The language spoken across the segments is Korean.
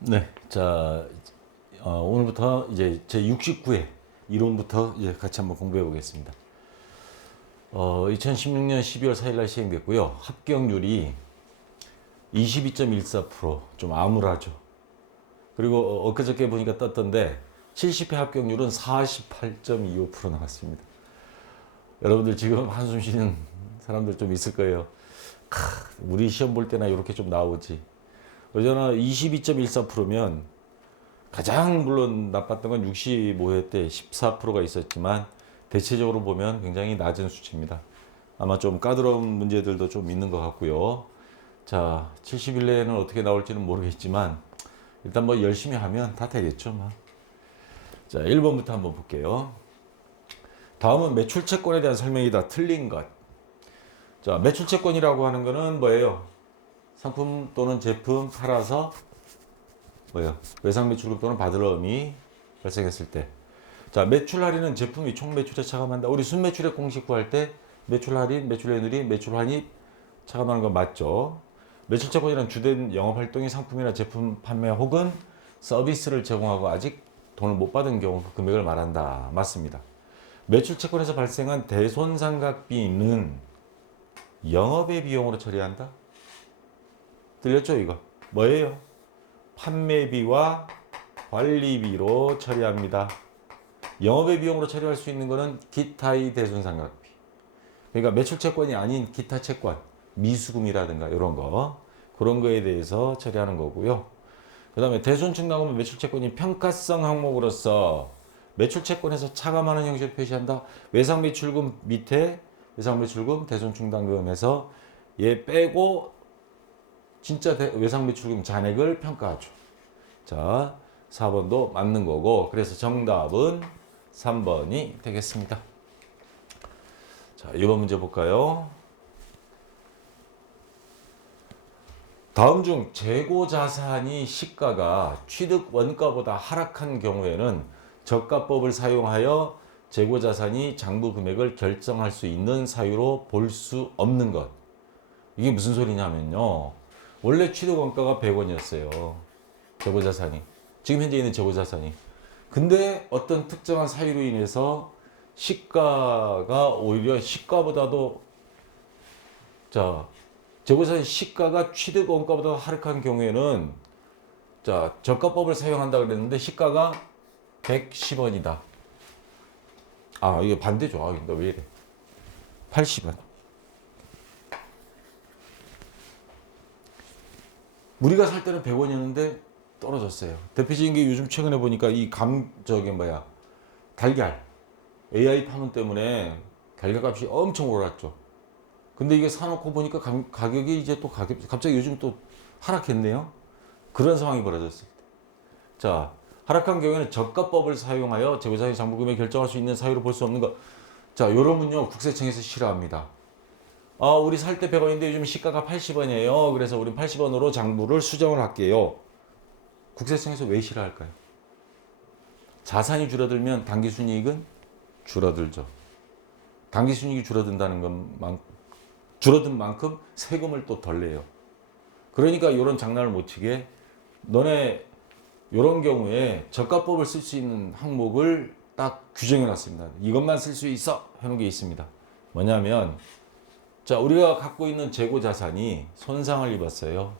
네, 자, 오늘부터 이제 제 69회 이론부터 이제 같이 한번 공부해 보겠습니다. 2016년 12월 4일 날 시행됐고요. 합격률이 22.14%좀 암울하죠. 그리고 엊그저께 보니까 떴던데 70회 합격률은 48.25% 나왔습니다. 여러분들 지금 한숨 쉬는 사람들 좀 있을 거예요. 우리 시험 볼 때나 이렇게 좀 나오지. 어제나 22.14%면 가장 물론 나빴던 건 65회 때 14%가 있었지만 대체적으로 보면 굉장히 낮은 수치입니다. 아마 좀 까다로운 문제들도 좀 있는 것 같고요. 자, 70일내에는 어떻게 나올지는 모르겠지만 일단 뭐 열심히 하면 다 되겠죠. 뭐. 자, 1번부터 한번 볼게요. 다음은 매출채권에 대한 설명이다. 틀린 것. 자, 매출채권이라고 하는 거는 뭐예요? 상품 또는 제품 팔아서 뭐예요? 외상 매출금 또는 받을 의미 발생했을 때. 자, 매출 할인은 제품이 총 매출에 차감한다. 우리 순매출액 공식 구할 때 매출 할인, 매출 애누리, 매출 환입 차감하는 거 맞죠? 매출 채권이란 주된 영업 활동이 상품이나 제품 판매 혹은 서비스를 제공하고 아직 돈을 못 받은 경우 그 금액을 말한다. 맞습니다. 매출 채권에서 발생한 대손상각비는 영업의 비용으로 처리한다. 들렸죠, 이거? 뭐예요? 판매비와 관리비로 처리합니다. 영업의 비용으로 처리할 수 있는 것은 기타의 대손상각비. 그러니까 매출 채권이 아닌 기타 채권, 미수금이라든가 이런 거, 그런 거에 대해서 처리하는 거고요. 그 다음에 대손충당금은 매출 채권이 평가성 항목으로서 매출 채권에서 차감하는 형식을 표시한다. 외상 매출금 밑에 외상 매출금, 대손충당금에서 얘 빼고 진짜 외상 매출금 잔액을 평가하죠. 자, 4번도 맞는 거고, 그래서 정답은 3번이 되겠습니다. 자, 이번 문제 볼까요? 다음 중 재고 자산이 시가가 취득 원가보다 하락한 경우에는 저가법을 사용하여 재고 자산이 장부 금액을 결정할 수 있는 사유로 볼 수 없는 것. 이게 무슨 소리냐면요. 원래 취득 원가가 100원이었어요. 재고 자산이. 지금 현재 있는 재고 자산이. 근데 어떤 특정한 사유로 인해서 시가가 오히려 시가보다도 자, 재고자산 시가가 취득 원가보다 하락한 경우에는 자, 저가법을 사용한다 그랬는데 시가가 110원이다. 아, 이게 반대죠. 아, 나왜 이래? 80원. 우리가 살 때는 100원이었는데 떨어졌어요. 대표적인 게 요즘 최근에 보니까 저기 뭐야, 달걀. AI 파문 때문에 달걀값이 엄청 올랐죠. 근데 이게 사놓고 보니까 가격이 이제 또 갑자기 요즘 또 하락했네요. 그런 상황이 벌어졌을 때. 자, 하락한 경우에는 저가법을 사용하여 재고자산 장부금액 결정할 수 있는 사유로 볼 수 없는 것. 자, 요러면요, 국세청에서 싫어합니다. 아, 우리 살 때 100원인데 요즘 시가가 80원이에요. 그래서 우리 80원으로 장부를 수정을 할게요. 국세청에서 왜 싫어할까요? 자산이 줄어들면 당기순이익은 줄어들죠. 당기순이익이 줄어든 만큼 세금을 또 덜 내요. 그러니까 이런 장난을 못 치게 너네 이런 경우에 저가법을 쓸 수 있는 항목을 딱 규정해 놨습니다. 이것만 쓸 수 있어 해놓은 게 있습니다. 뭐냐면 자, 우리가 갖고 있는 재고 자산이 손상을 입었어요.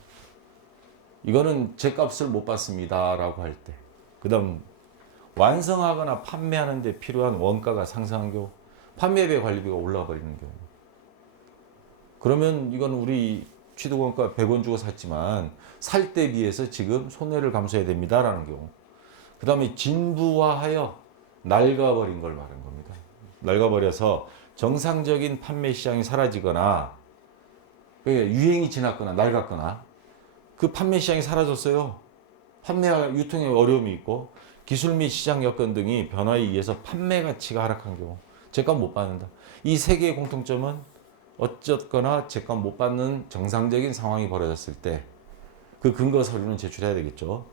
이거는 제 값을 못 받습니다 라고 할 때, 그 다음 완성하거나 판매하는 데 필요한 원가가 상승한 경우, 판매비 관리비가 올라와 버리는 경우, 그러면 이건 우리 취득원가 100원 주고 샀지만 살 때 비해서 지금 손해를 감수해야 됩니다라는 경우. 그 다음에 진부화하여 낡아버린 걸 말하는 겁니다. 낡아버려서 정상적인 판매 시장이 사라지거나 유행이 지났거나 낡았거나 그 판매 시장이 사라졌어요. 판매와 유통에 어려움이 있고 기술 및 시장 여건 등이 변화에 의해서 판매 가치가 하락한 경우 제값 못 받는다. 이 세 개의 공통점은 어쨌거나 제값 못 받는 정상적인 상황이 벌어졌을 때 그 근거 서류는 제출해야 되겠죠.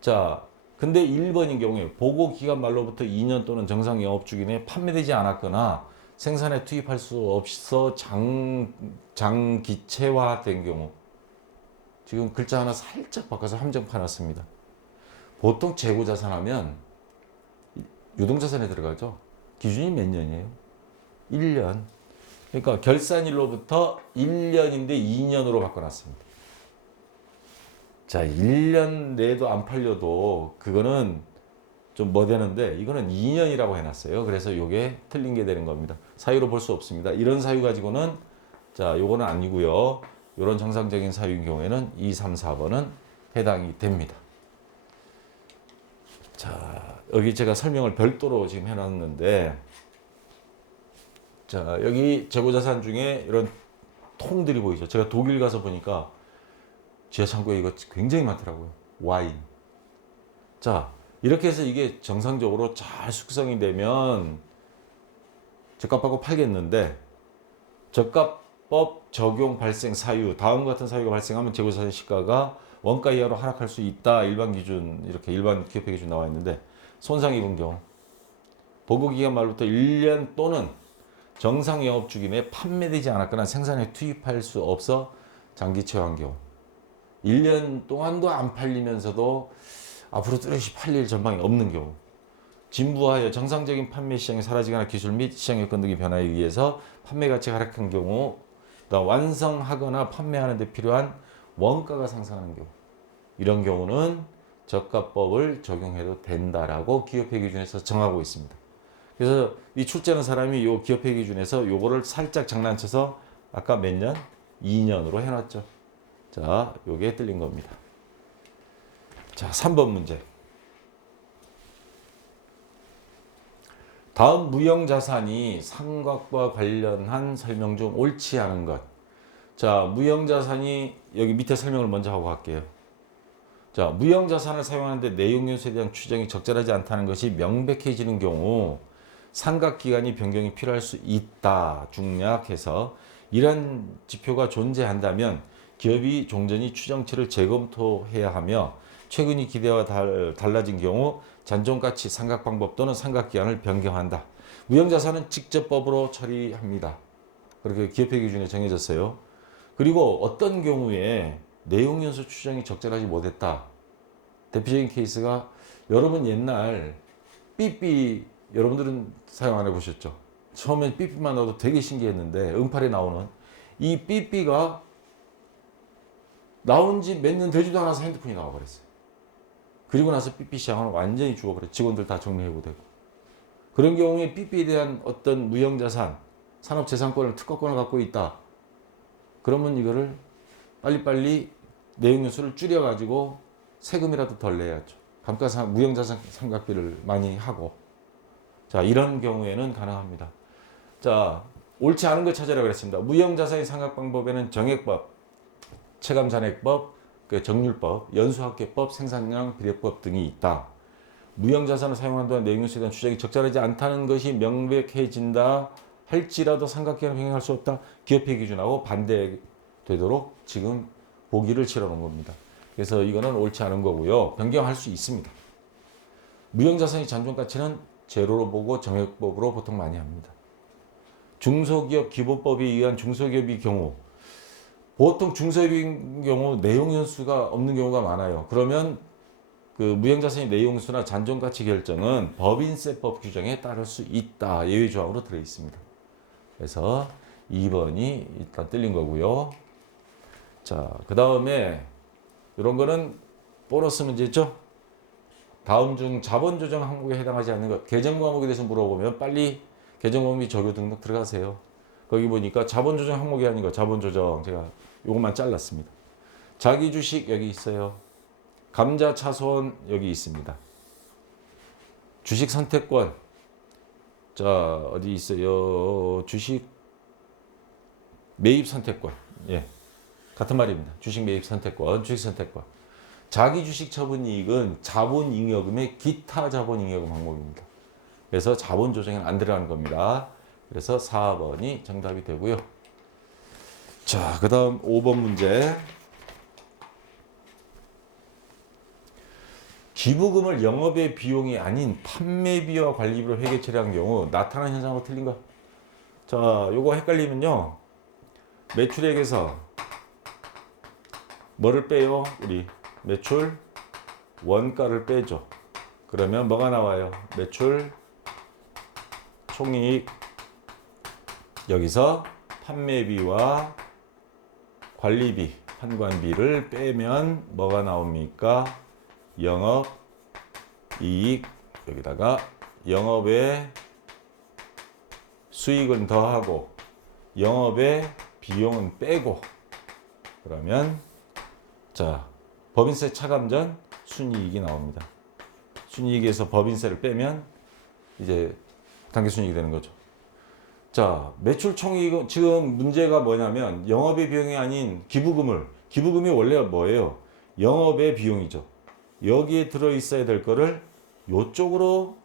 자, 근데 1번인 경우에 보고 기간 말로부터 2년 또는 정상 영업 주기 내에 판매되지 않았거나 생산에 투입할 수 없어 장기체화된 경우. 지금 글자 하나 살짝 바꿔서 함정 파놨습니다. 보통 재고자산 하면 유동자산에 들어가죠. 기준이 몇 년이에요? 1년. 그러니까 결산일로부터 1년인데 2년으로 바꿔놨습니다. 자, 1년 내도 안 팔려도 그거는 좀 뭐 되는데 이거는 2년이라고 해놨어요. 그래서 이게 틀린 게 되는 겁니다. 사유로 볼 수 없습니다. 이런 사유 가지고는 자, 요거는 아니고요. 이런 정상적인 사유인 경우에는 2, 3, 4번은 해당이 됩니다. 자, 여기 제가 설명을 별도로 지금 해놨는데 자, 여기 재고자산 중에 이런 통들이 보이죠. 제가 독일 가서 보니까 지하창고에 이거 굉장히 많더라고요. 와인. 자, 이렇게 해서 이게 정상적으로 잘 숙성이 되면 적합하고 팔겠는데 적합법 적용 발생 사유 다음과 같은 사유가 발생하면 재고자산 시가가 원가 이하로 하락할 수 있다. 일반 기준 이렇게 일반 기업회 기준 나와 있는데 손상 입은 경우 보고기간 말부터 1년 또는 정상 영업 주기 내에 판매되지 않았거나 생산에 투입할 수 없어 장기 체화한 경우 1년 동안도 안 팔리면서도 앞으로 뚜렷이 팔릴 전망이 없는 경우 진부하여 정상적인 판매 시장이 사라지거나 기술 및 시장 여건 등의 변화에 의해서 판매 가치가 하락한 경우 완성하거나 판매하는 데 필요한 원가가 상승하는 경우 이런 경우는 저가법을 적용해도 된다라고 기업회 기준에서 정하고 있습니다. 그래서 이 출제하는 사람이 요 기업회 기준에서 요거를 살짝 장난쳐서 아까 몇 년? 2년으로 해놨죠. 자, 요게 틀린 겁니다. 자, 3번 문제. 다음 무형자산이 상각과 관련한 설명 중 옳지 않은 것. 자, 무형자산이 여기 밑에 설명을 먼저 하고 갈게요. 자, 무형자산을 사용하는데 내용연수에 대한 추정이 적절하지 않다는 것이 명백해지는 경우 상각기간이 변경이 필요할 수 있다. 중략해서 이런 지표가 존재한다면 기업이 종전이 추정치를 재검토해야 하며 최근의 기대와 달라진 경우 잔존가치 상각 방법 또는 상각기간을 변경한다. 무형자산은 직접 법으로 처리합니다. 그렇게 기업회 기준에 정해졌어요. 그리고 어떤 경우에 내용연수 추정이 적절하지 못했다. 대표적인 케이스가 여러분 옛날 삐삐 여러분들은 사용 안 해보셨죠? 처음엔 삐삐만 나와도 되게 신기했는데 응팔에 나오는 이 삐삐가 나온 지 몇 년 되지도 않아서 핸드폰이 나와버렸어요. 그리고 나서 삐삐 시장은 완전히 죽어버렸어요. 직원들 다 정리해고 되고. 그런 경우에 삐삐에 대한 어떤 무형자산, 산업재산권을 특허권을 갖고 있다. 그러면 이거를 빨리빨리 내용연수를 줄여가지고 세금이라도 덜 내야죠. 감가상 무형자산 상각비를 많이 하고. 자, 이런 경우에는 가능합니다. 자, 옳지 않은 걸 찾아라 그랬습니다. 무형자산의 상각 방법에는 정액법, 체감잔액법, 정률법, 연수학계법, 생산량 비례법 등이 있다. 무형자산을 사용한 동안 내용연수에 대한 추정이 적절하지 않다는 것이 명백해진다 할지라도 상각기간을 변경할 수 없다. 기업회 기준하고 반대되도록 지금 보기를 치러 놓은 겁니다. 그래서 이거는 옳지 않은 거고요. 변경할 수 있습니다. 무형자산의 잔존가치는 제로로 보고 정액법으로 보통 많이 합니다. 중소기업 기본법에 의한 중소기업의 경우 보통 중소기업인 경우 내용연수가 없는 경우가 많아요. 그러면 그 무형자산의 내용연수나 잔존가치 결정은 법인세법 규정에 따를 수 있다. 예외조항으로 들어있습니다. 그래서 2번이 일단 틀린 거고요. 자, 그 다음에 이런 거는 보너스 문제죠. 다음 중 자본조정 항목에 해당하지 않는 것. 개정과목에 대해서 물어보면 빨리 개정과목 적용 등록 들어가세요. 거기 보니까 자본조정 항목이 아닌 거. 자본조정 제가 요것만 잘랐습니다. 자기주식 여기 있어요. 감자차손 여기 있습니다. 주식선택권 자 어디 있어요. 주식 매입선택권 예 같은 말입니다. 주식 매입선택권 주식선택권 자기주식 처분이익은 자본잉여금의 기타 자본잉여금 항목입니다. 그래서 자본조정에는 안 들어가는 겁니다. 그래서 4번이 정답이 되고요. 자, 그 다음 5번 문제. 기부금을 영업의 비용이 아닌 판매비와 관리비로 회계 처리한 경우 나타나는 현상으로 틀린 거. 자, 요거 헷갈리면요. 매출액에서 뭐를 빼요? 우리 매출 원가를 빼죠. 그러면 뭐가 나와요? 매출 총이익. 여기서 판매비와 관리비, 판관비를 빼면 뭐가 나옵니까? 영업이익. 여기다가 영업의 수익은 더하고 영업의 비용은 빼고, 그러면 자, 법인세 차감 전 순이익이 나옵니다. 순이익에서 법인세를 빼면 이제 당기순이익이 되는 거죠. 자, 매출 총이익은 지금 문제가 뭐냐면 영업의 비용이 아닌 기부금이 원래 뭐예요? 영업의 비용이죠. 여기에 들어 있어야 될 거를 이쪽으로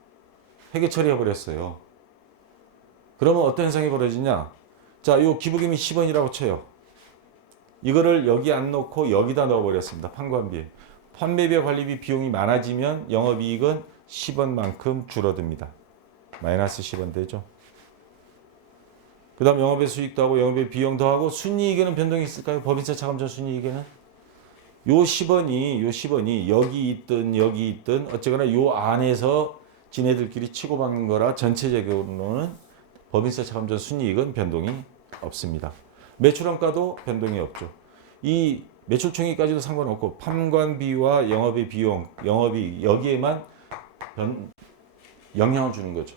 회계 처리해 버렸어요. 그러면 어떤 현상이 벌어지냐? 자, 요 기부금이 10원이라고 쳐요. 이거를 여기 안 넣고 여기다 넣어 버렸습니다. 판관비에. 판매비와 관리비 비용이 많아지면 영업이익은 10원만큼 줄어듭니다. 마이너스 10원 되죠. 그 다음 영업의 수익도 하고 영업의 비용 더하고 순이익에는 변동이 있을까요? 법인세 차감 전 순이익에는 요 10원이 여기 있든 어쨌거나 요 안에서 지네들끼리 치고받는 거라 전체적으로는 법인세 차감 전 순이익은 변동이 없습니다. 매출원가도 변동이 없죠. 이 매출 총액까지도 상관없고 판관비와 영업의 비용, 영업이 여기에만 영향을 주는 거죠.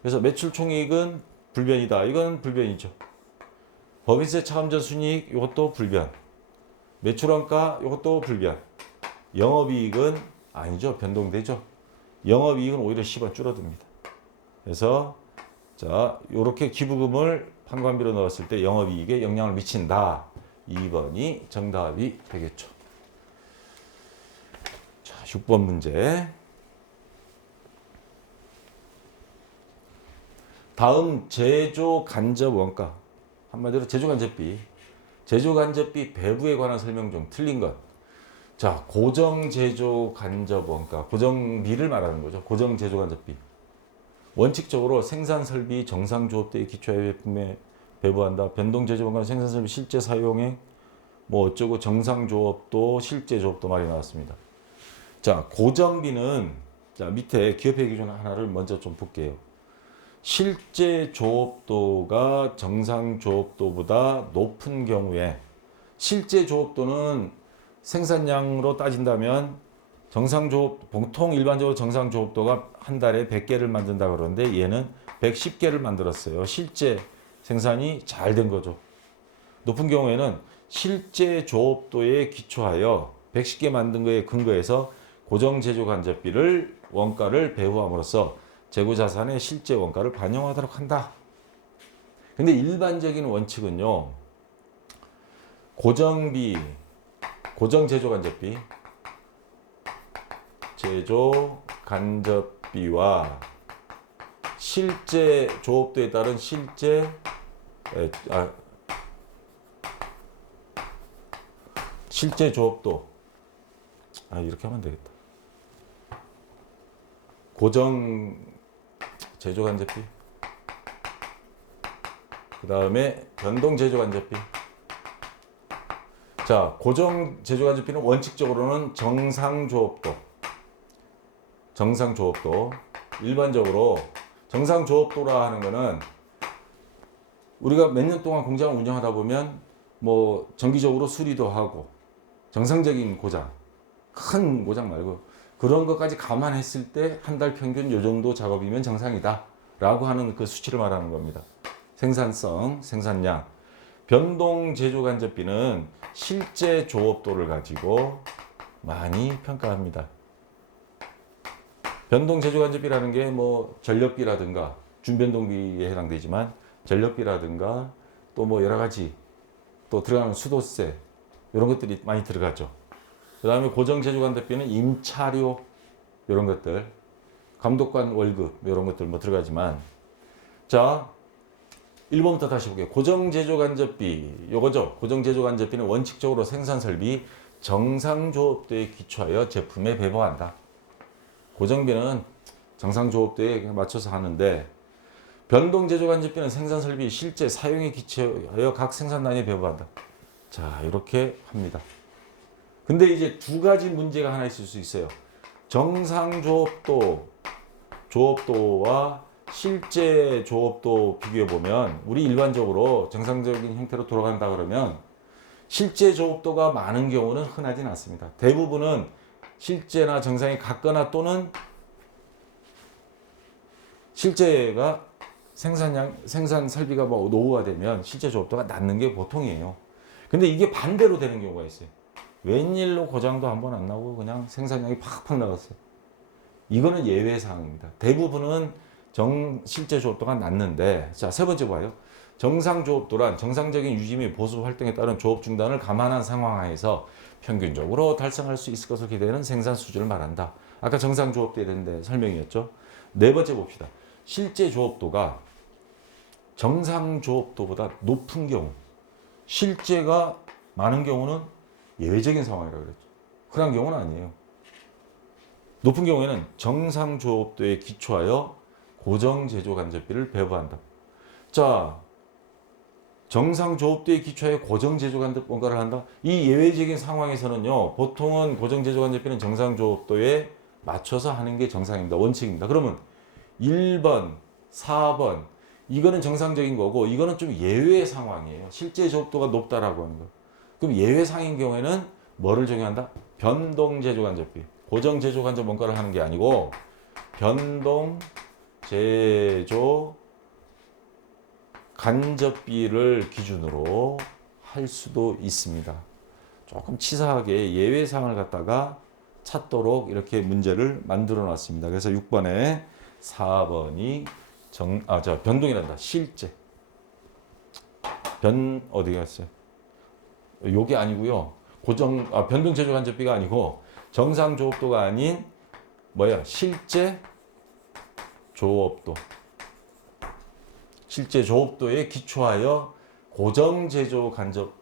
그래서 매출 총액은 불변이다. 이건 불변이죠. 법인세 차감 전 순이익 이것도 불변. 매출원가 이것도 불변. 영업이익은 아니죠. 변동되죠. 영업이익은 오히려 10원 줄어듭니다. 그래서 자, 이렇게 기부금을 판관비로 넣었을 때 영업이익에 영향을 미친다. 2번이 정답이 되겠죠. 자, 6번 문제. 다음 제조 간접 원가. 한마디로 제조 간접비. 제조 간접비 배부에 관한 설명 중 틀린 것. 자, 고정 제조 간접 원가. 고정비를 말하는 거죠. 고정 제조 간접비. 원칙적으로 생산 설비 정상 조업대에 기초하여 제품에 배부한다. 변동 제조 원가는 생산 설비 실제 사용액 뭐 어쩌고 정상 조업도 실제 조업도 말이 나왔습니다. 자, 고정비는 자, 밑에 기업회 기준 하나를 먼저 좀 볼게요. 실제 조업도가 정상 조업도보다 높은 경우에, 실제 조업도는 생산량으로 따진다면 정상 조업, 보통 일반적으로 정상 조업도가 한 달에 100개를 만든다 그러는데 얘는 110개를 만들었어요. 실제 생산이 잘 된 거죠. 높은 경우에는 실제 조업도에 기초하여 110개 만든 거에 근거해서 고정 제조 간접비를 원가를 배부함으로써 재고 자산의 실제 원가를 반영하도록 한다. 근데 일반적인 원칙은요. 고정비, 고정 제조 간접비, 제조 간접비와 실제 조업도에 따른 실제 조업도 이렇게 하면 되겠다. 고정 제조 간접비, 그 다음에 변동 제조 간접비. 자, 고정 제조 간접비는 원칙적으로는 정상 조업도, 일반적으로 정상 조업도라 하는 거는 우리가 몇 년 동안 공장을 운영하다 보면 뭐 정기적으로 수리도 하고 정상적인 고장, 큰 고장 말고 그런 것까지 감안했을 때 한 달 평균 요 정도 작업이면 정상이다 라고 하는 그 수치를 말하는 겁니다. 생산성, 생산량. 변동 제조 간접비는 실제 조업도를 가지고 많이 평가합니다. 변동 제조 간접비라는 게 뭐 전력비라든가 준변동비에 해당되지만 전력비라든가 또 뭐 여러 가지 또 들어가는 수도세 이런 것들이 많이 들어가죠. 그 다음에 고정 제조 간접비는 임차료 이런 것들, 감독관 월급 이런 것들 뭐 들어가지만, 자 1번부터 다시 볼게요. 고정 제조 간접비 요거죠. 고정 제조 간접비는 원칙적으로 생산 설비 정상 조업도에 기초하여 제품에 배부한다. 고정비는 정상 조업도에 맞춰서 하는데, 변동 제조 간접비는 생산 설비 실제 사용에 기초하여 각 생산 라인에 배부한다. 자, 이렇게 합니다. 근데 이제 두 가지 문제가 하나 있을 수 있어요. 정상 조업도와 실제 조업도 비교해 보면 우리 일반적으로 정상적인 형태로 돌아간다 그러면 실제 조업도가 많은 경우는 흔하진 않습니다. 대부분은 실제나 정상이 같거나 또는 실제가 생산 설비가 뭐 노후화되면 실제 조업도가 낮는 게 보통이에요. 근데 이게 반대로 되는 경우가 있어요. 웬일로 고장도 한 번 안 나고 그냥 생산량이 팍팍 나갔어요. 이거는 예외 사항입니다. 대부분은 실제 조업도가 낮는데, 자, 세 번째 봐요. 정상 조업도란 정상적인 유지 및 보수 활동에 따른 조업 중단을 감안한 상황 하에서 평균적으로 달성할 수 있을 것으로 기대되는 생산 수준을 말한다. 아까 정상 조업도에 대한 설명이었죠. 네 번째 봅시다. 실제 조업도가 정상 조업도보다 높은 경우, 실제가 많은 경우는 예외적인 상황이라고 그랬죠. 흔한 경우는 아니에요. 높은 경우에는 정상 조업도에 기초하여 고정 제조 간접비를 배부한다. 자, 정상 조업도에 기초하여 고정 제조 간접 원가를 한다. 이 예외적인 상황에서는요, 보통은 고정 제조 간접비는 정상 조업도에 맞춰서 하는 게 정상입니다. 원칙입니다. 그러면 1번, 4번 이거는 정상적인 거고 이거는 좀 예외 상황이에요. 실제 조업도가 높다라고 하는 거. 그럼 예외 상인 경우에는 뭐를 적용한다? 변동 제조 간접비. 고정 제조 간접 원가를 하는 게 아니고 변동 제조 간접비를 기준으로 할 수도 있습니다. 조금 치사하게 예외상을 갖다가 찾도록 이렇게 문제를 만들어 놨습니다. 그래서 6번에 4번이 변동이란다. 실제. 어디 갔어요? 요게 아니고요. 변동 제조 간접비가 아니고 정상 조업도가 아닌 실제 조업도. 실제 조업도에 기초하여 고정 제조 간접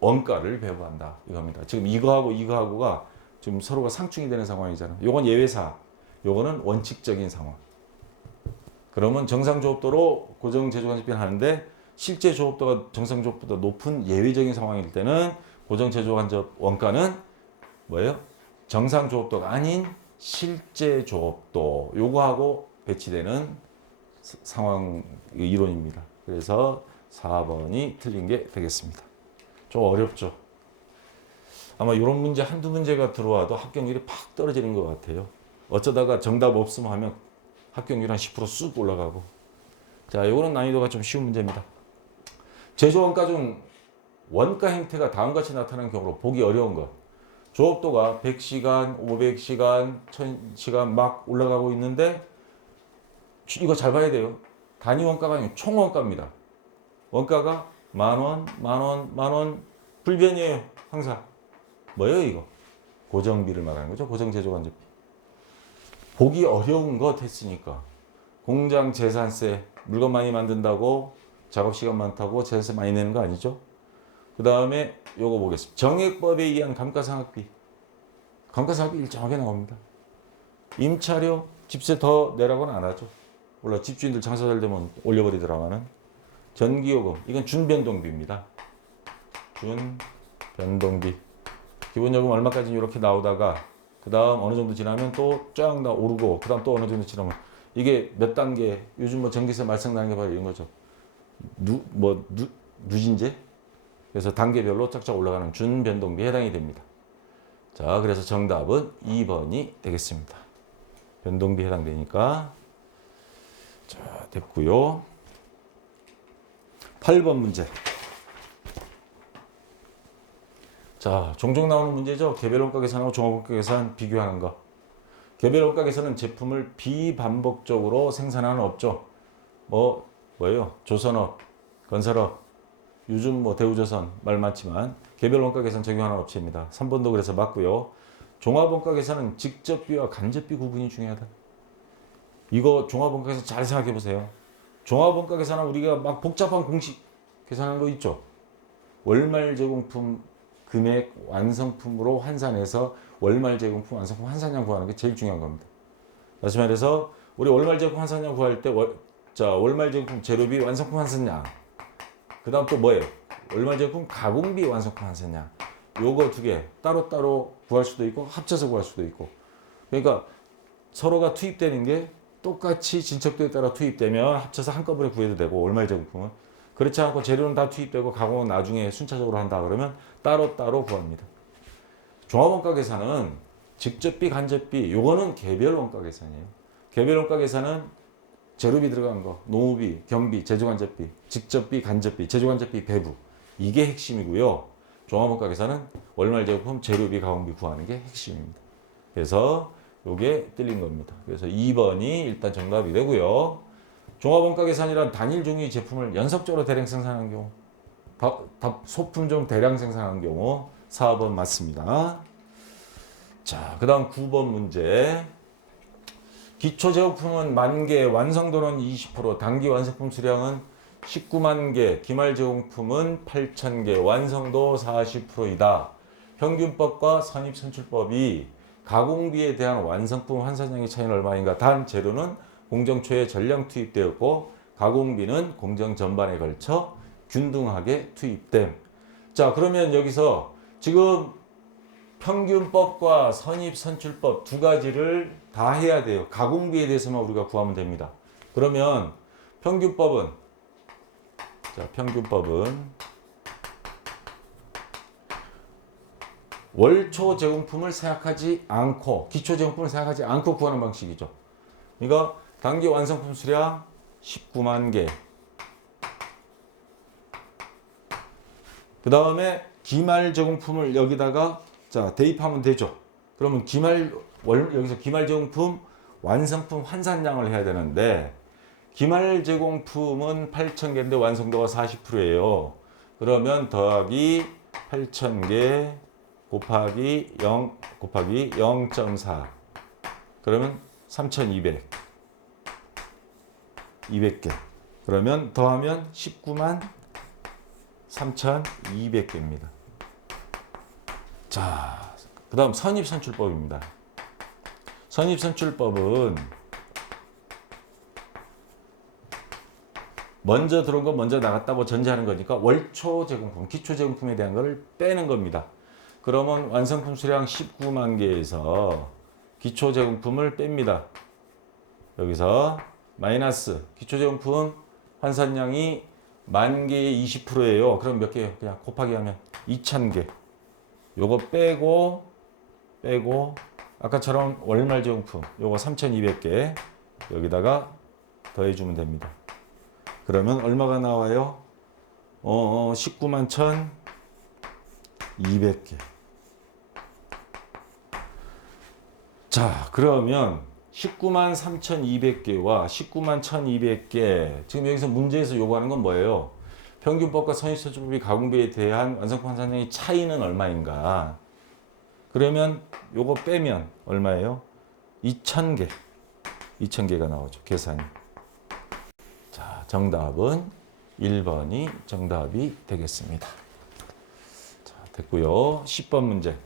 원가를 배부한다. 이겁니다. 지금 이거하고가 지금 서로가 상충이 되는 상황이잖아. 요건 예외사. 요거는 원칙적인 상황. 그러면 정상 조업도로 고정 제조 간접비를 하는데 실제 조업도가 정상 조업보다 높은 예외적인 상황일 때는 고정 제조 간접 원가는 정상 조업도가 아닌 실제 조업도. 요거하고 배치되는 상황 이론입니다. 그래서 4번이 틀린 게 되겠습니다. 좀 어렵죠. 아마 이런 문제 한두 문제가 들어와도 합격률이 팍 떨어지는 것 같아요. 어쩌다가 정답 없으면 하면 합격률 한 10% 쑥 올라가고. 자, 이거는 난이도가 좀 쉬운 문제입니다. 제조원가 중 원가 형태가 다음과 같이 나타나는 경우로 보기 어려운 것. 조업도가 100시간, 500시간, 1000시간 막 올라가고 있는데 이거 잘 봐야 돼요. 단위 원가가 아니고 총 원가입니다. 원가가 만원, 만원, 만원 불변이에요. 항상. 뭐예요 이거? 고정비를 말하는 거죠. 고정 제조 간접비. 보기 어려운 것 했으니까. 공장 재산세, 물건 많이 만든다고 작업시간 많다고 재산세 많이 내는 거 아니죠? 그 다음에 요거 보겠습니다. 정액법에 의한 감가상각비. 감가상각비 일정하게 나옵니다. 임차료, 집세 더 내라고는 안 하죠. 원래 집주인들 장사 잘 되면 올려버리더라고는. 전기요금, 이건 준변동비입니다. 준변동비. 기본요금 얼마까지 이렇게 나오다가 그 다음 어느 정도 지나면 또 쫙 오르고 그 다음 또 어느 정도 지나면 이게 몇 단계, 요즘 전기세 말썽나는 게 바로 이런 거죠. 누진제? 그래서 단계별로 쫙쫙 올라가는 준변동비에 해당이 됩니다. 자, 그래서 정답은 2번이 되겠습니다. 변동비 해당되니까. 자, 됐고요. 8번 문제. 자, 종종 나오는 문제죠. 개별원가 계산하고 종합원가 계산 비교하는 거. 개별원가 계산은 제품을 비반복적으로 생산하는 업종. 뭐예요? 조선업, 건설업, 요즘 대우조선 말 많지만 개별원가 계산 적용하는 업체입니다. 3번도 그래서 맞고요. 종합원가 계산은 직접비와 간접비 구분이 중요하다. 이거 종합원가 계산 잘 생각해 보세요. 종합원가 계산은 우리가 막 복잡한 공식 계산하는 거 있죠. 월말 제공품 금액 완성품으로 환산해서 월말 제공품 완성품 환산량 구하는 게 제일 중요한 겁니다. 다시 말해서 우리 월말 제공품 환산량 구할 때 월말 제공품 재료비 완성품 환산량, 그 다음 또 뭐예요? 월말 제공품 가공비 완성품 환산량. 요거 두 개 따로따로 구할 수도 있고 합쳐서 구할 수도 있고. 그러니까 서로가 투입되는 게 똑같이 진척도에 따라 투입되면 합쳐서 한꺼번에 구해도 되고 월말 제공품은 그렇지 않고 재료는 다 투입되고 가공은 나중에 순차적으로 한다 그러면 따로따로 구합니다. 종합원가 계산은 직접비, 간접비 요거는 개별 원가 계산이에요. 개별 원가 계산은 재료비 들어간 거, 노무비, 경비, 제조간접비, 직접비, 간접비, 제조간접비, 배부 이게 핵심이고요. 종합원가 계산은 월말 제품, 재료비, 가공비 구하는 게 핵심입니다. 그래서 요게 틀린 겁니다. 그래서 2번이 일단 정답이 되고요. 종합원가 계산이란 단일 종류의 제품을 연속적으로 대량 생산하는 경우, 소품종 대량 생산하는 경우 4번 맞습니다. 자, 그 다음 9번 문제. 기초 제공품은 10,000개, 완성도는 20%, 단기 완성품 수량은 19만 개, 기말 제공품은 8,000개, 완성도 40%이다. 평균법과 선입선출법이 가공비에 대한 완성품 환산량의 차이는 얼마인가? 단 재료는 공정 초에 전량 투입되었고 가공비는 공정 전반에 걸쳐 균등하게 투입됨. 자, 그러면 여기서 지금 평균법과 선입선출법 두 가지를 다 해야 돼요. 가공비에 대해서만 우리가 구하면 됩니다. 그러면 평균법은 월초 제공품을 생각하지 않고 기초 제공품을 생각하지 않고 구하는 방식이죠. 그러니까 단기 완성품 수량 19만 개. 그 다음에 기말 제공품을 여기다가 자 대입하면 되죠. 그러면 여기서 기말 제공품 완성품 환산량을 해야 되는데 기말 제공품은 8,000개인데 완성도가 40%예요. 그러면 더하기 8,000개 곱하기 0 곱하기 0.4 그러면 3,200 200개 그러면 더하면 19만 3,200개입니다. 자, 그 다음 선입선출법입니다. 선입선출법은 먼저 들어온 거 먼저 나갔다고 전제하는 거니까 월초 제공품, 기초 제공품에 대한 거를 빼는 겁니다. 그러면 완성품 수량 19만 개에서 기초 제공품을 뺍니다. 여기서 마이너스 기초 제공품 환산량이 10,000개의 20%예요. 그럼 몇 개예요? 그냥 곱하기 하면 2,000개. 요거 빼고 아까처럼 월말 제공품 요거 3,200개 여기다가 더해주면 됩니다. 그러면 얼마가 나와요? 19만 1,200개. 자, 그러면 19만 3,200개와 19만 1,200개. 지금 여기서 문제에서 요구하는 건 뭐예요? 평균법과 선입선출법이 가공비에 대한 완성품 환산량의 차이는 얼마인가? 그러면 요거 빼면 얼마예요? 2,000개. 2,000개가 나오죠. 계산이. 자, 정답은 1번이 정답이 되겠습니다. 자, 됐고요. 10번 문제.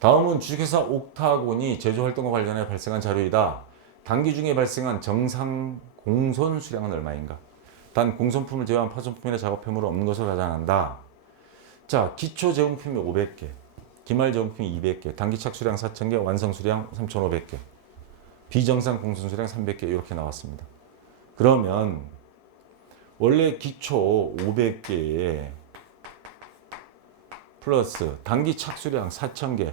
다음은 주식회사 옥타곤이 제조활동과 관련해 발생한 자료이다. 단기 중에 발생한 정상 공손 수량은 얼마인가? 단 공손품을 제외한 파손품이나 작업품으로 없는 것으로 나타난다. 자, 기초 제공품이 500개, 기말 제공품이 200개, 단기 착수량 4,000개, 완성 수량 3,500개, 비정상 공손 수량 300개 이렇게 나왔습니다. 그러면 원래 기초 500개에 플러스 단기 착수량 4,000개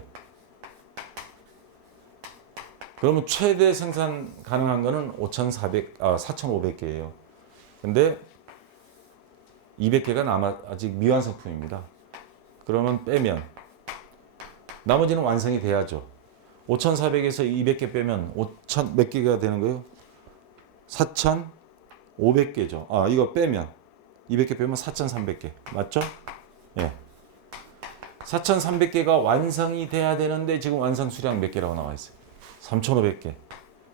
그러면 최대 생산 가능한 거는 4,500개예요. 근데 200개가 아직 미완성품입니다. 그러면 빼면 나머지는 완성이 돼야죠. 5,400에서 200개 빼면 5,000 몇 개가 되는 거예요? 4,500개죠. 이거 빼면 200개 빼면 4,300개. 맞죠? 예. 4,300개가 완성이 돼야 되는데 지금 완성 수량 몇 개라고 나와 있어요? 3,500개.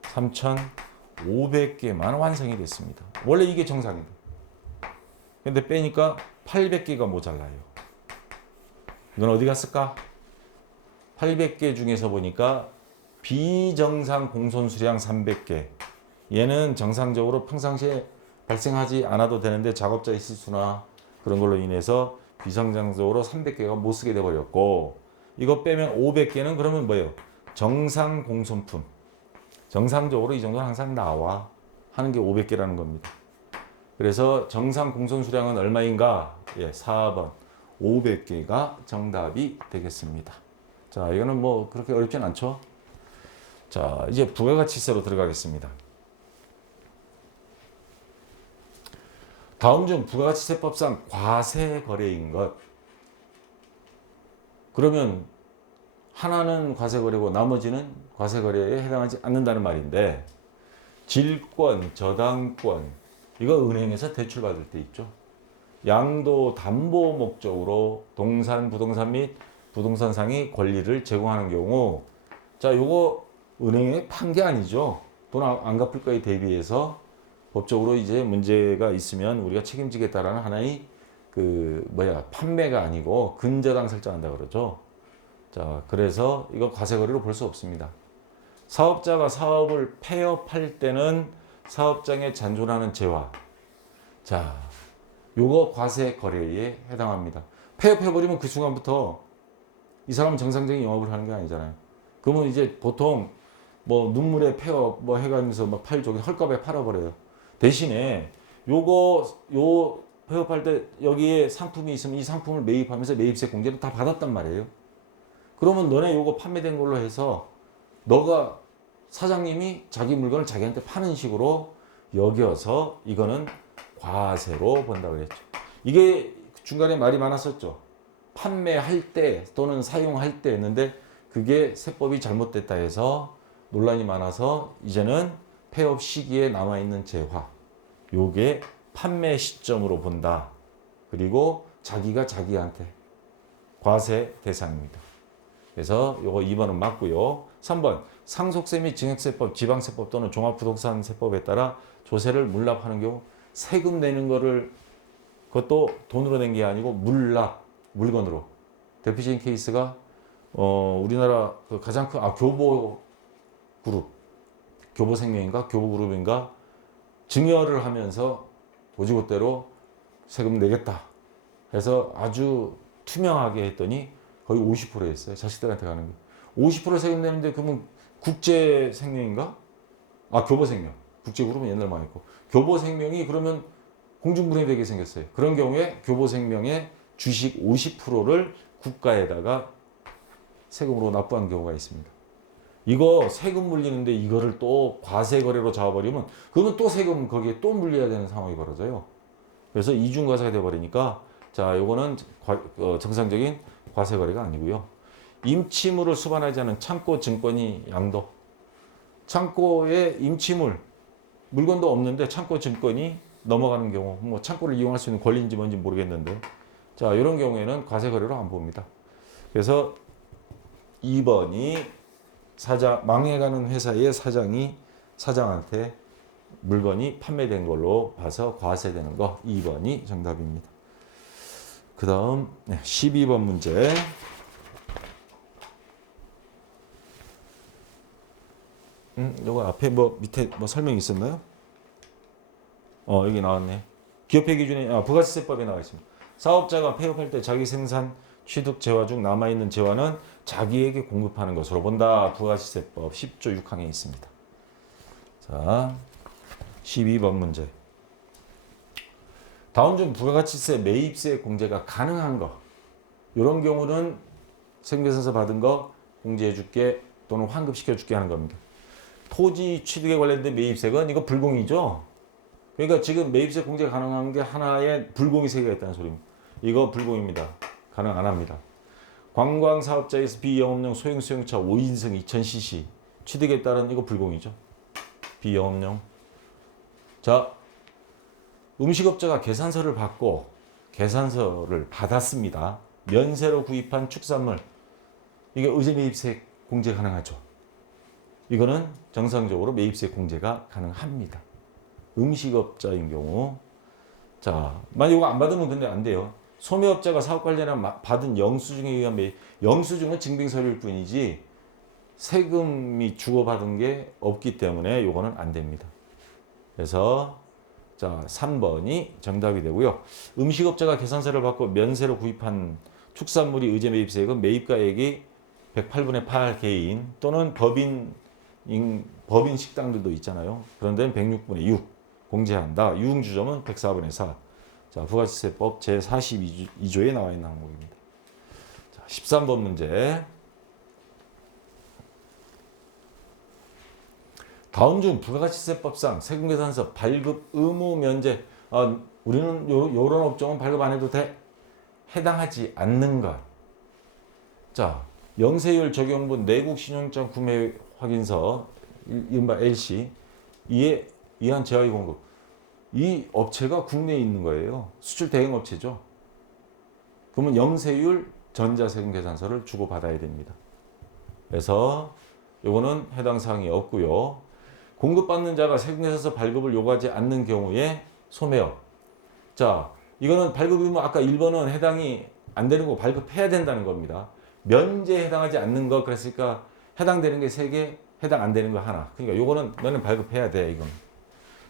3,500개만 완성이 됐습니다. 원래 이게 정상입니다. 근데 빼니까 800개가 모자라요. 이건 어디 갔을까? 800개 중에서 보니까 비정상 공손 수량 300개, 얘는 정상적으로 평상시에 발생하지 않아도 되는데 작업자의 실수나 그런 걸로 인해서 비정상적으로 300개가 못 쓰게 돼 버렸고, 이거 빼면 500개는 그러면 뭐예요? 정상 공손품. 정상적으로 이 정도는 항상 나와 하는 게 500개라는 겁니다. 그래서 정상 공손 수량은 얼마인가? 예, 4번 500개가 정답이 되겠습니다. 자, 이거는 뭐 그렇게 어렵진 않죠? 자, 이제 부가가치세로 들어가겠습니다. 다음 중 부가가치세법상 과세 거래인 것. 그러면 하나는 과세 거래고 나머지는 과세 거래에 해당하지 않는다는 말인데, 질권, 저당권, 이거 은행에서 대출받을 때 있죠. 양도 담보 목적으로 동산, 부동산 및 부동산상의 권리를 제공하는 경우, 자, 요거 은행에 판 게 아니죠. 돈 안 갚을 거에 대비해서 법적으로 이제 문제가 있으면 우리가 책임지겠다라는 하나의 판매가 아니고 근저당 설정한다 그러죠. 자, 그래서 이거 과세거래로 볼 수 없습니다. 사업자가 사업을 폐업할 때는 사업장에 잔존하는 재화. 자, 요거 과세거래에 해당합니다. 폐업해버리면 그 순간부터 이 사람은 정상적인 영업을 하는 게 아니잖아요. 그러면 이제 보통 뭐 눈물에 폐업 뭐 해가면서 막 팔죠. 헐값에 팔아버려요. 대신에 요 폐업할 때 여기에 상품이 있으면 이 상품을 매입하면서 매입세 공제를 다 받았단 말이에요. 그러면 너네 요거 판매된 걸로 해서 너가 사장님이 자기 물건을 자기한테 파는 식으로 여겨서 이거는 과세로 본다고 그랬죠. 이게 중간에 말이 많았었죠. 판매할 때 또는 사용할 때 했는데 그게 세법이 잘못됐다 해서 논란이 많아서 이제는 폐업 시기에 남아있는 재화, 요게 판매 시점으로 본다. 그리고 자기가 자기한테 과세 대상입니다. 그래서 요거 2번은 맞고요. 3번 상속세 및 증액세법, 지방세법 또는 종합부동산세법에 따라 조세를 물납하는 경우 세금 내는 거를 그것도 돈으로 낸 게 아니고 물납, 물건으로. 대표적인 케이스가 우리나라 그 가장 큰 교보그룹, 교보생명인가 교보그룹인가 증여를 하면서 고지고대로 세금 내겠다 해서 아주 투명하게 했더니 거의 50% 했어요. 자식들한테 가는 거. 50% 세금 내는데 그러면 국제생명인가? 교보생명. 국제그룹은 옛날 망했고. 교보생명이 그러면 공중분해되게 생겼어요. 그런 경우에 교보생명의 주식 50%를 국가에다가 세금으로 납부한 경우가 있습니다. 이거 세금 물리는데 이거를 또 과세 거래로 잡아버리면 그러면 또 세금 거기에 또 물려야 되는 상황이 벌어져요. 그래서 이중과세가 돼버리니까 자, 요거는 정상적인 과세 거래가 아니고요. 임치물을 수반하지 않은 창고 증권이 양도. 창고에 임치물, 물건도 없는데 창고 증권이 넘어가는 경우, 뭐 창고를 이용할 수 있는 권리인지 뭔지 모르겠는데, 자, 이런 경우에는 과세 거래로 안 봅니다. 그래서 2번이 망해가는 회사의 사장한테 물건이 판매된 걸로 봐서 과세되는 거 2번이 정답입니다. 그 다음 12번 문제. 요거 앞에 밑에 설명이 있었나요? 여기 나왔네. 기업회 기준에 부가세법에 나와 있습니다. 사업자가 폐업할 때 자기 생산 취득 재화 중 남아있는 재화는 자기에게 공급하는 것으로 본다. 부가세법 10조 6항에 있습니다. 자, 12번 문제. 다음 중 부가가치세 매입세 공제가 가능한 거. 이런 경우는 생계선서 받은 거 공제해줄게 또는 환급시켜줄게 하는 겁니다. 토지 취득에 관련된 매입세건 이거 불공이죠. 그러니까 지금 매입세 공제 가능한 게 하나의 불공이 세 개가 있다는 소리입니다. 이거 불공입니다. 가능 안 합니다. 관광사업자에서 비영업용 소형 수용차 5인승 2000cc 취득에 따른 이거 불공이죠. 비영업용. 자, 음식업자가 계산서를 받고 계산서를 받았습니다. 면세로 구입한 축산물. 이게 의제 매입세 공제 가능하죠. 이거는 정상적으로 매입세 공제가 가능합니다. 음식업자인 경우. 자, 만약 이거 안 받으면 근데 안 돼요. 소매업자가 사업 관련한 받은 영수증에 의한 매입. 영수증은 증빙서류일 뿐이지 세금이 주고받은 게 없기 때문에 이거는 안 됩니다. 그래서 자, 3번이 정답이 되고요. 음식업자가 계산서를 받고 면세로 구입한 축산물이 의제 매입세액은 매입가액이 108분의 8 개인 또는 법인 식당들도 있잖아요. 그런 데는 106분의 6 공제한다. 유흥주점은 104분의 4. 자, 부가세법 제42조에 나와 있는 항목입니다. 자, 13번 문제. 다음 중 부가가치세법상 세금계산서 발급 의무 면제. 우리는 요런 업종은 발급 안 해도 돼. 해당하지 않는 것. 자, 영세율 적용분 내국 신용장 구매 확인서 이른바 LC 이에 의한 제하위 공급. 이 업체가 국내에 있는 거예요. 수출 대행 업체죠. 그러면 영세율 전자세금 계산서를 주고받아야 됩니다. 그래서 요거는 해당 사항이 없고요. 공급받는 자가 세금계산서 발급을 요구하지 않는 경우에 소매업. 자, 이거는 발급 의무 아까 1번은 해당이 안 되는 거 발급해야 된다는 겁니다. 면제에 해당하지 않는 거 그랬으니까 해당되는 게 3개, 해당 안 되는 거 하나. 그러니까 요거는 너는 발급해야 돼, 이건.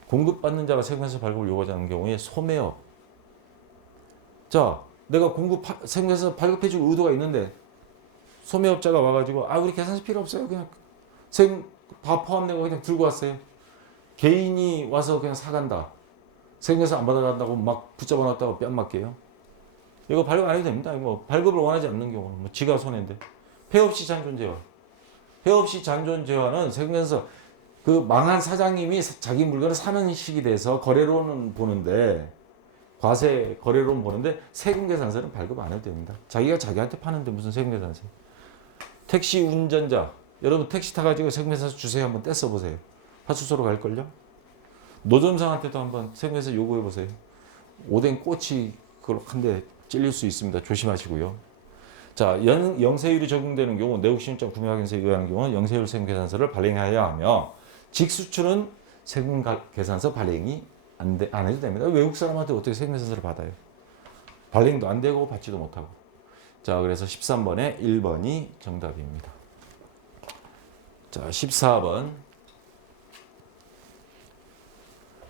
공급받는 자가 세금계산서 발급을 요구하지 않는 경우에 소매업. 자, 내가 세금계산서 발급해 줄 의도가 있는데 소매업자가 와가지고 우리 계산서 필요 없어요. 그냥 세금 다 포함되고 그냥 들고 왔어요. 개인이 와서 그냥 사간다. 세금계산서 안 받아간다고 막 붙잡아 놨다고 뺨 맞게요. 이거 발급 안 해도 됩니다. 뭐 발급을 원하지 않는 경우는 뭐 지가 손해인데. 폐 없이 잔존재화. 폐 없이 잔존재화는 세금계산서 그 망한 사장님이 자기 물건을 사는 식이 돼서 거래로는 보는데 과세 거래로는 보는데 세금계산서는 발급 안 해도 됩니다. 자기가 자기한테 파는데 무슨 세금계산서. 택시 운전자. 여러분 택시 타가지고 세금계산서 주세요. 한번 떼써 보세요. 파출소로 갈걸요? 노점상한테도 한번 세금계산서 요구해 보세요. 오뎅 꼬치 그걸 한대 찔릴 수 있습니다. 조심하시고요. 자, 영세율이 적용되는 경우 내국신용장 구매 확인서에 의한 경우는 영세율 세금계산서를 발행해야 하며 직수출은 세금계산서 발행이 안 해도 됩니다. 외국 사람한테 어떻게 세금계산서를 받아요? 발행도 안 되고 받지도 못하고. 자, 그래서 13번에 1번이 정답입니다. 자, 14번.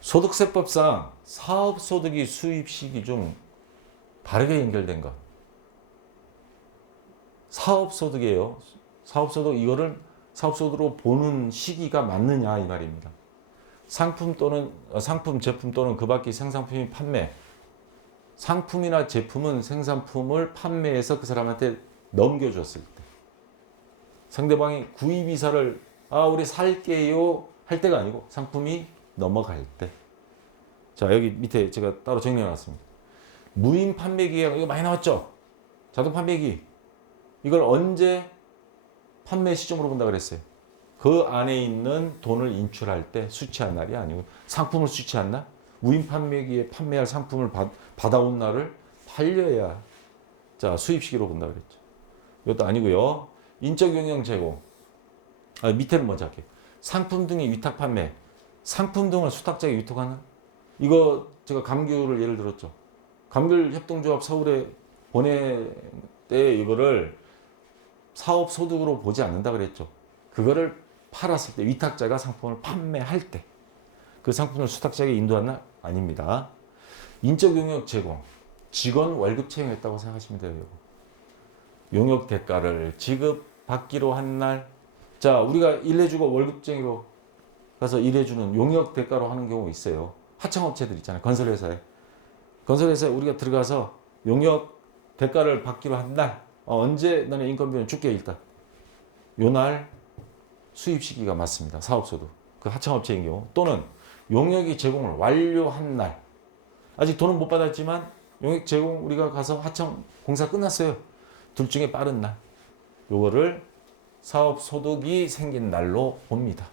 소득세법상 사업소득이 수입 시기 중 다르게 연결된 것. 사업소득이에요. 사업소득 이거를 사업소득으로 보는 시기가 맞느냐 이 말입니다. 상품, 제품 또는 그 밖의 생산품의 판매. 상품이나 제품은 생산품을 판매해서 그 사람한테 넘겨줬을 때. 상대방이 구입 이사를 우리 살게요 할 때가 아니고 상품이 넘어갈 때. 자, 여기 밑에 제가 따로 정리해 놨습니다. 무인 판매기가 이거 많이 나왔죠? 자동 판매기. 이걸 언제 판매 시점으로 본다 그랬어요? 그 안에 있는 돈을 인출할 때 수취한 날이 아니고 상품을 수취한 날? 무인 판매기에 판매할 상품을 받아온 날을 팔려야 자, 수입 시기로 본다 그랬죠. 이것도 아니고요. 인적 영향 제공. 밑에는 먼저 할게요. 상품 등의 위탁 판매. 상품 등을 수탁자에게 위탁하는 이거 제가 감귤을 예를 들었죠. 감귤 협동조합 서울에 보낼 때 이거를 사업 소득으로 보지 않는다 그랬죠. 그거를 팔았을 때 위탁자가 상품을 판매할 때 그 상품을 수탁자에게 인도한 날 아닙니다. 인적 용역 제공. 직원 월급 채용했다고 생각하시면 돼요. 용역 대가를 지급받기로 한 날. 자, 우리가 일해주고 월급쟁이로 가서 일해주는 용역 대가로 하는 경우 있어요. 하청업체들 있잖아요. 건설회사에. 건설회사에 우리가 들어가서 용역 대가를 받기로 한 날. 언제 너네 인건비는 줄게 일단. 요 날 수입 시기가 맞습니다. 사업소득. 그 하청업체인 경우. 또는 용역이 제공을 완료한 날. 아직 돈은 못 받았지만 용역 제공 우리가 가서 하청 공사 끝났어요. 둘 중에 빠른 날. 요거를 사업소득이 생긴 날로 봅니다.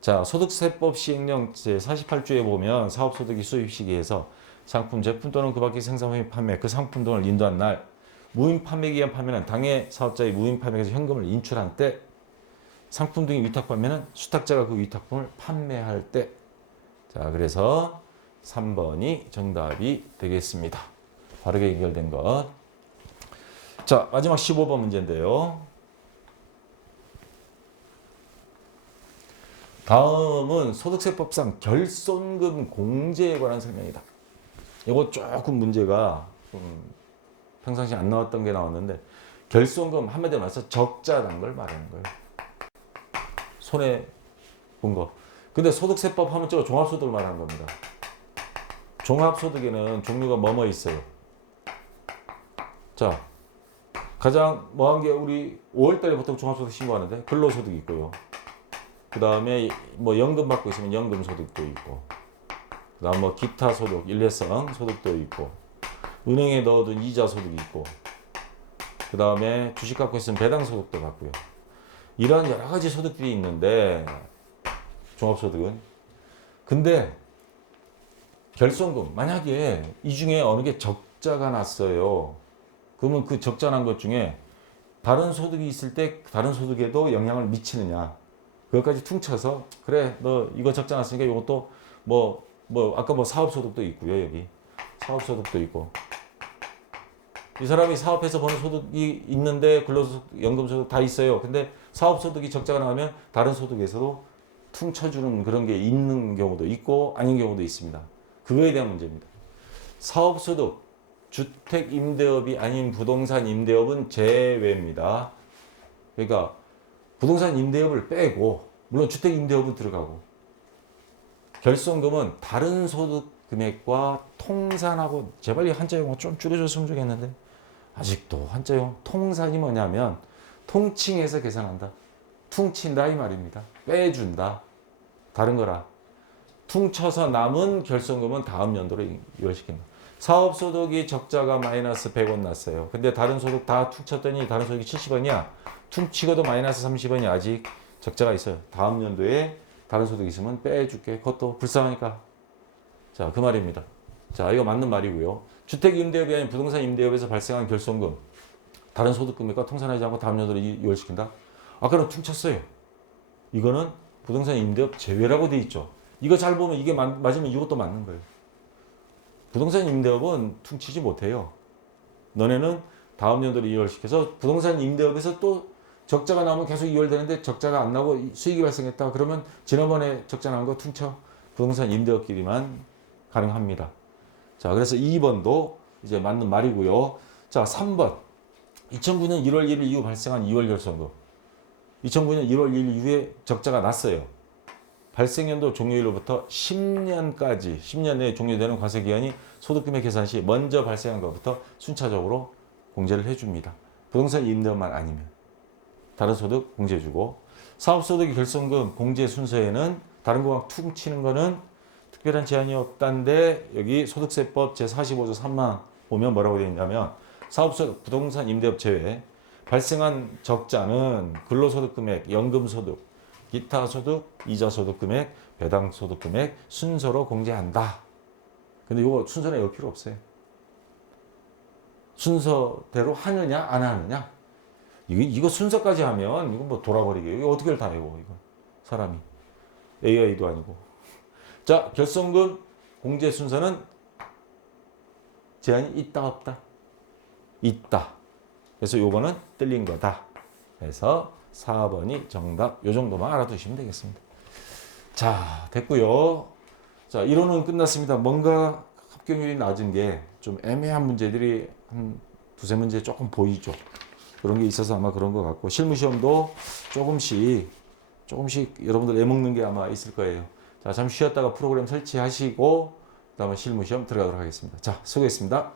자, 소득세법 시행령 제48조에 보면 사업소득이 수입 시기에서 상품, 제품 또는 그 밖의 생산품의 판매, 그 상품 등을 인도한 날, 무인 판매기에 의한 판매는 당해 사업자의 무인 판매에서 현금을 인출한 때, 상품 등의 위탁 판매는 수탁자가 그 위탁품을 판매할 때. 자, 그래서 3번이 정답이 되겠습니다. 바르게 연결된 것. 자, 마지막 15번 문제인데요. 다음은 소득세법상 결손금 공제에 관한 설명이다. 이거 조금 문제가 평상시 안 나왔던 게 나왔는데, 결손금 한마디로 말해서 적자란 걸 말하는 거예요. 손해 본 거. 근데 소득세법 하면 저 종합소득을 말하는 겁니다. 종합소득에는 종류가 뭐뭐 있어요. 자, 가장 뭐한 게 우리 5월달에 보통 종합소득 신고하는데 근로소득이 있고요. 그 다음에 뭐 연금 받고 있으면 연금소득도 있고, 그 다음 뭐 기타 소득, 일회성 소득도 있고, 은행에 넣어둔 이자 소득이 있고, 그 다음에 주식 갖고 있으면 배당 소득도 받고요. 이러한 여러 가지 소득들이 있는데, 종합소득은. 근데 결손금, 만약에 이 중에 어느 게 적자가 났어요. 그러면 그 적자 난 것 중에 다른 소득이 있을 때 다른 소득에도 영향을 미치느냐. 그것까지 퉁쳐서, 그래, 너 이거 적자 났으니까 이것도 아까 뭐 사업소득도 있고요, 여기. 사업소득도 있고. 이 사람이 사업해서 버는 소득이 있는데 근로소득, 연금소득 다 있어요. 근데 사업소득이 적자가 나면 다른 소득에서도 퉁쳐주는 그런 게 있는 경우도 있고 아닌 경우도 있습니다. 그거에 대한 문제입니다. 사업소득, 주택임대업이 아닌 부동산 임대업은 제외입니다. 그러니까 부동산 임대업을 빼고, 물론 주택임대업은 들어가고, 결손금은 다른 소득 금액과 통산하고, 제발 이 한자 용어 좀 줄여줬으면 좋겠는데, 아직도 한자 용어, 통산이 뭐냐면 통칭해서 계산한다. 퉁친다 이 말입니다. 빼준다. 다른 거라. 퉁쳐서 남은 결손금은 다음 연도로 이월시킨다. 사업소득이 적자가 마이너스 100원 났어요. 근데 다른 소득 다 퉁쳤더니 다른 소득이 70원이야. 퉁치고도 마이너스 30원이 아직 적자가 있어요. 다음 연도에 다른 소득이 있으면 빼줄게. 그것도 불쌍하니까. 자, 그 말입니다. 자, 이거 맞는 말이고요. 주택임대업이 아닌 부동산 임대업에서 발생한 결손금, 다른 소득금액과 통산하지 않고 다음 연도로 이월시킨다. 아까는 퉁쳤어요. 이거는 부동산 임대업 제외라고 돼 있죠. 이거 잘 보면 이게 맞으면 이것도 맞는 거예요. 부동산 임대업은 퉁치지 못해요. 너네는 다음 연도로 이월시켜서 부동산 임대업에서 또 적자가 나면 계속 이월되는데 적자가 안 나고 수익이 발생했다. 그러면 지난번에 적자 난 거 퉁쳐. 부동산 임대업끼리만 가능합니다. 자, 그래서 2번도 이제 맞는 말이고요. 자, 3번. 2009년 1월 1일 이후 발생한 2월 결손금. 2009년 1월 1일 이후에 적자가 났어요. 발생연도 종료일로부터 10년까지, 10년 내에 종료되는 과세기간이 소득금액 계산 시 먼저 발생한 것부터 순차적으로 공제를 해줍니다. 부동산 임대업만 아니면. 다른 소득 공제해주고, 사업소득의 결손금 공제 순서에는 다른 거 막 퉁치는 거는 특별한 제한이 없다는데, 여기 소득세법 제45조 3만 보면 뭐라고 되어 있냐면, 사업소득, 부동산 임대업 제외, 발생한 적자는 근로소득금액, 연금소득, 기타소득, 이자소득금액, 배당소득금액 순서로 공제한다. 근데 이거 순서는 외울 필요 없어요. 순서대로 하느냐 안 하느냐. 이거 순서까지 하면 이거 뭐 돌아버리게. 이거 어떻게 다 외워 이거 사람이. AI도 아니고. 자, 결손금 공제 순서는 제한이 있다 없다? 있다. 그래서 요거는 틀린 거다. 그래서 4번이 정답. 요 정도만 알아두시면 되겠습니다. 자, 됐고요. 자, 이론은 끝났습니다. 뭔가 합격률이 낮은 게 좀 애매한 문제들이 한 두세 문제 조금 보이죠. 그런 게 있어서 아마 그런 것 같고, 실무시험도 조금씩 여러분들 애먹는 게 아마 있을 거예요. 자, 잠시 쉬었다가 프로그램 설치하시고 그다음에 실무시험 들어가도록 하겠습니다. 자, 수고했습니다.